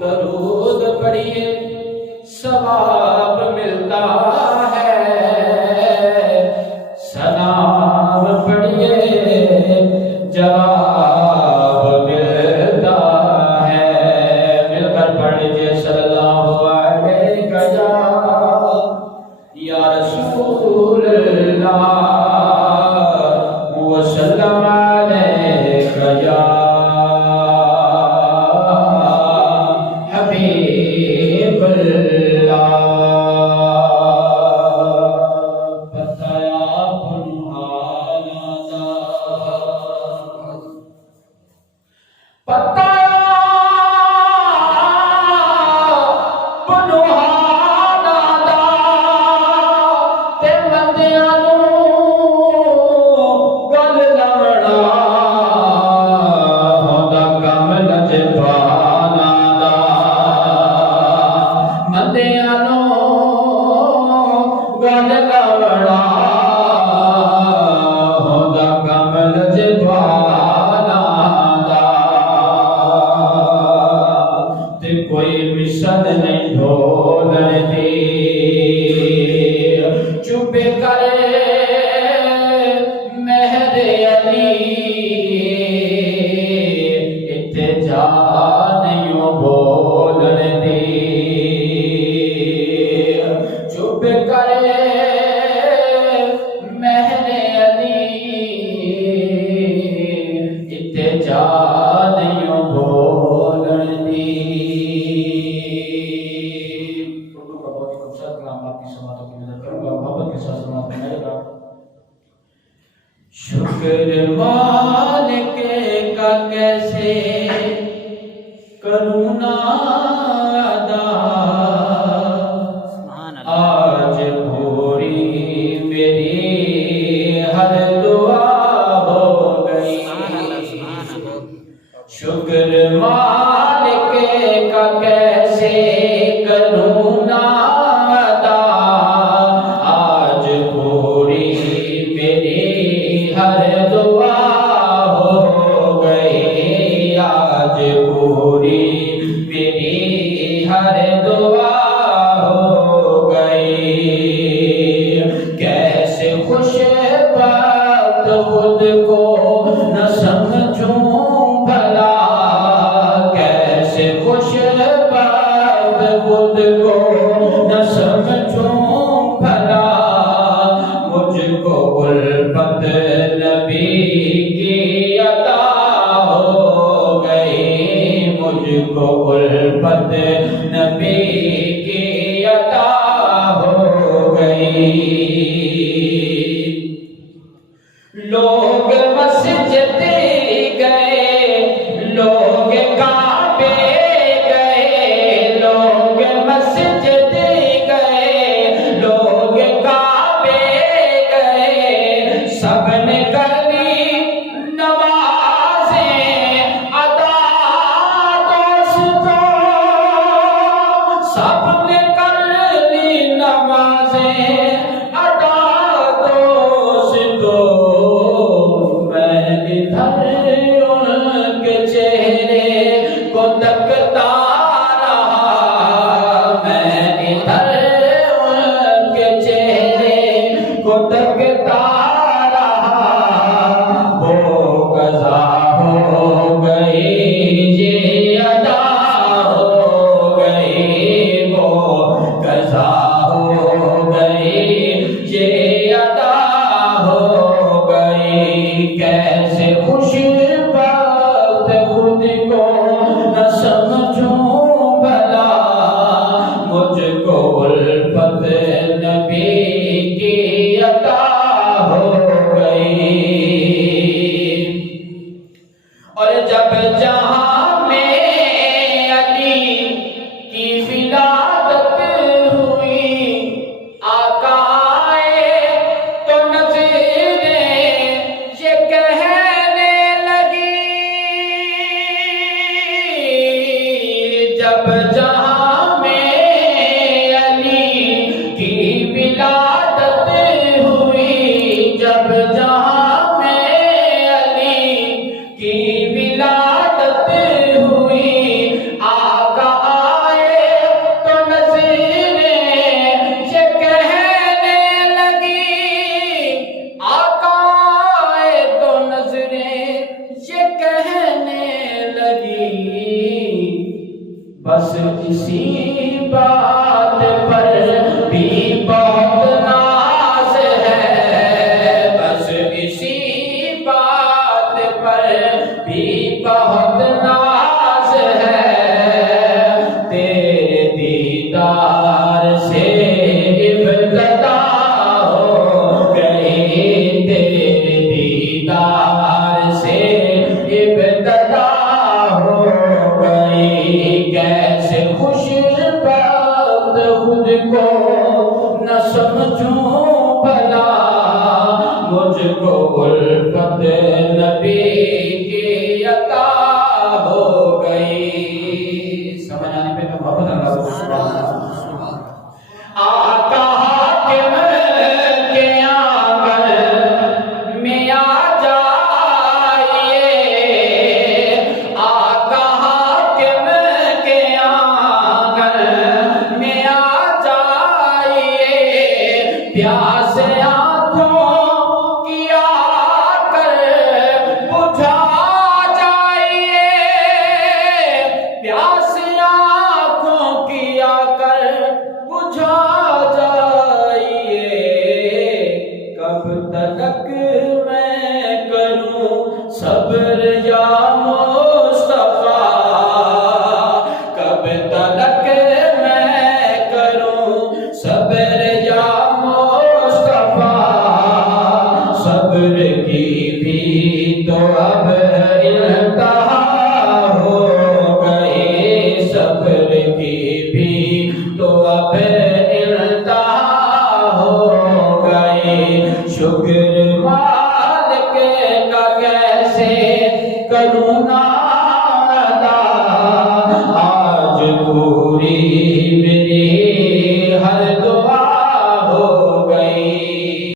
درود پڑھیے ثواب ملتا ہے، سلام پڑھیے جواب ملتا ہے۔ مل کر پڑھ لیجیے صلی اللہ علیہ یا رسول اللہ وسلم علیہ یا حبیب اللہ۔ بتایا بنانا کوئی مشد نہیں ڈھولن دی، چپ کرے مہر علی اتھے جا نہیں بولن دی، چپ کرے مہر علی اتھے جا نہیں بولن دی۔ شکر مالک کا کیسے کروں ادا، آج پوری میری ہر دعا ہو گئی۔ شکر مالک کا کیسے کروں ادا، آج پوری میری ہر دعا ہو گئی، آج پوری میری ہر دعا ہو گئی۔ کیسے خوش بات خود کو نہ سمجھوں بھلا، کیسے خوش بات خود کو نہ سمجھوں بھلا، مجھ کو الفت نبی کی عطا ہو گئی، مجھ کو الفت نبی کی عطا ہو گئی۔ لوگ مسجد گئے، لوگ کعبے گئے، لوگ مسجد گئے، لوگ کعبے گئے، سب نے کر لی نمازیں ادا دوستوں، سب نے کر لی نمازیں ادا دوستوں، میں ادھر ان کے چہرے کو تکتا رہا، میں ادھر ان کے چہرے کو تکتا رہا، وہ قضا ہو گئی یہ ادا ہو گئی، وہ قضا ہو گئی یہ ادا ہو گئی۔ کیسے خوش بات خود کو نہ سمجھوں بھلا، مجھ کو الفت نبی کی عطا پیاس آنکھوں کی آ کر بجھا جائیے، پیاس آنکھوں کی آ کر بجھا جائیے، کب تک میں کروں صبر یا مصطفیٰ، کب تک میں کروں صبر یا مصطفیٰ، صبر کی بھی تو اب انتہا ہو گئی، صبر کی بھی تو اب انتہا ہو گئی، شکر مالک کا کیسے کروں نا